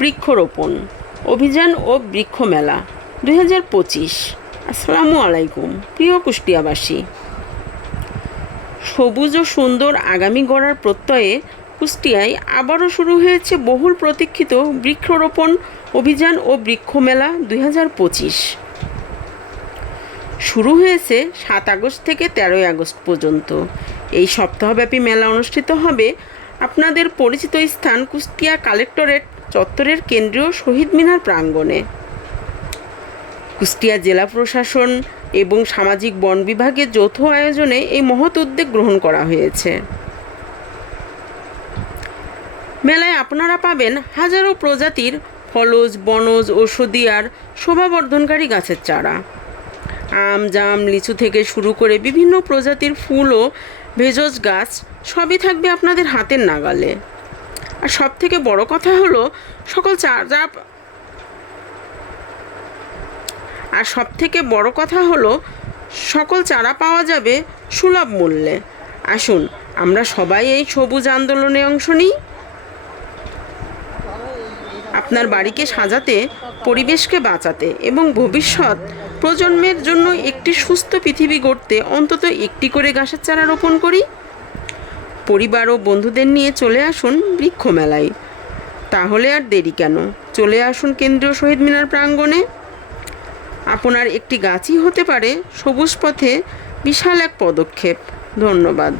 বৃক্ষরোপণ অভিযান ও বৃক্ষ মেলা 2025। আসসালামু আলাইকুম প্রিয় কুষ্টিয়াবাসী। সবুজ ও সুন্দর আগামী গড়ার প্রত্যয়ে কুষ্টিয়ায় আবারও শুরু হয়েছে বহুল প্রতীক্ষিত বৃক্ষরোপণ অভিযান ও বৃক্ষ মেলা 2025। শুরু হয়েছে 7 আগস্ট থেকে 13 আগস্ট পর্যন্ত। এই সপ্তাহব্যাপী মেলা অনুষ্ঠিত হবে আপনাদের পরিচিত স্থান কুষ্টিয়া কালেক্টরেট চত্বরের কেন্দ্রীয় শহীদ মিনার প্রাঙ্গণে। কুষ্টিয়া জেলা প্রশাসন এবং সামাজিক বন বিভাগের যৌথ আয়োজনে এই মহৎ উদ্যোগ গ্রহণ করা হয়েছে। মেলায় আপনারা পাবেন হাজারো প্রজাতির ফলজ, বনজ, ঔষধি আর শোভাবর্ধনকারী গাছের চারা। আম, জাম, লিচু থেকে শুরু করে বিভিন্ন প্রজাতির ফুল ও ভেষজ গাছ সবই থাকবে আপনাদের হাতের নাগালে। আর সবথেকে বড় কথা হলো সকল চারা পাওয়া যাবে সুলভ মূল্যে। আসুন আমরা সবাই এই সবুজ আন্দোলনে অংশ নিই। আপনার বাড়িকে সাজাতে, পরিবেশকে বাঁচাতে এবং ভবিষ্যৎ প্রজন্মের জন্য একটি সুস্থ পৃথিবী গড়তে অন্তত একটি করে গাছের চারা রোপণ করি। পরিবার ও বন্ধুদের নিয়ে চলে আসুন বৃক্ষ মেলায়। তাহলে আর দেরি কেন, চলে আসুন কেন্দ্রীয় শহীদ মিনার প্রাঙ্গণে। আপনার একটি গাছই হতে পারে সবুজ পথে বিশাল এক পদক্ষেপ। ধন্যবাদ।